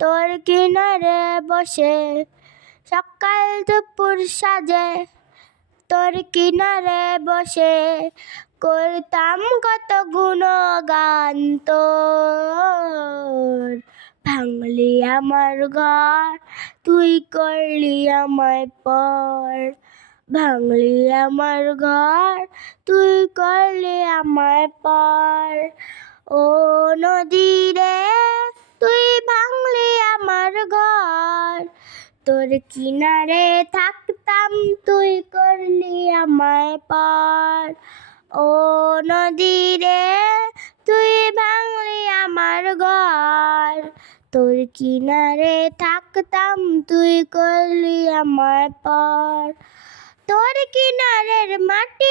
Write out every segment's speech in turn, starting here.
তোর কিনারে বসে সকাল দুপুর সাজে। তোর কিনারে বসে করতাম কত গুণ গুণগান তোর। ভাঙলি আমার ঘর, তুই করলি আমায় পর। ভাঙলি আমার ঘর, তুই করলি আমায় পর। ও নদী রে তোর কিনারে থাকতাম, তুই করলি আমায় পার। ও নদীরে তুই ভাঙলি আমার ঘর। তোর কিনারে থাকতাম, তুই করলি আমার পর। তোর কিনারের মাটি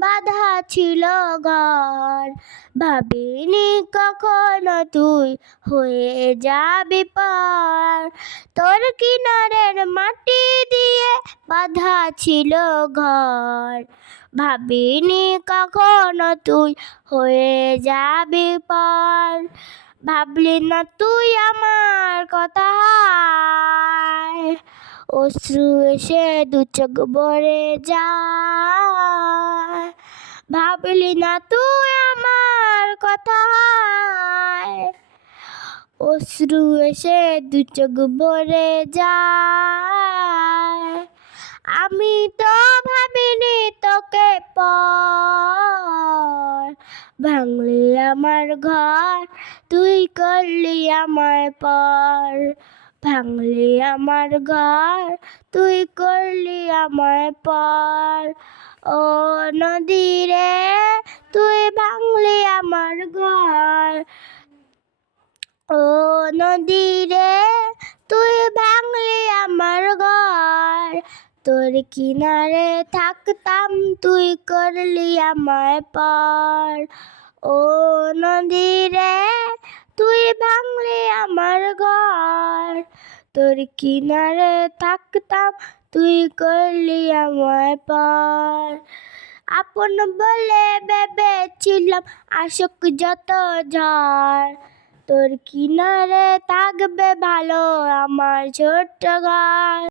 বাধা ছিল ঘর। ভাবিনি কখনো তুই হয়ে যাবি পার। তোর কিনারের মাটি দিয়ে বাধা ছিল ঘর। ভাবিনি কখনো তুই হয়ে যাবি পার। ভাবলি না তুই আমার কথা অশ্রু এসে দু চোখ ভরে যায়। ভাবলি না তুই আমার কথা অশ্রু এসে দু চোখ ভরে যায়। আমি তো ভাবিনি তোকে পর। ভাঙলি আমার ঘর, তুই করলি আমায় পর। ভাঙলি আমার ঘর, তুই করলি আমার পর। ও নদী রে তুই ভাঙলি আমার ঘর। ও নদী রে তুই ভাঙলি আমার ঘর। তোর কিনারে থাকতাম, তুই করলি আমার পর। ও নদী রে ভাঙলি আমার ঘর। তোর কিনারে থাকতাম, তুই করলি আমার পর। আপন বলে ভেবেছিলাম আশোক যত ঝড়। তোর কিনারে থাকবে ভালো আমার ছোট্ট ঘর।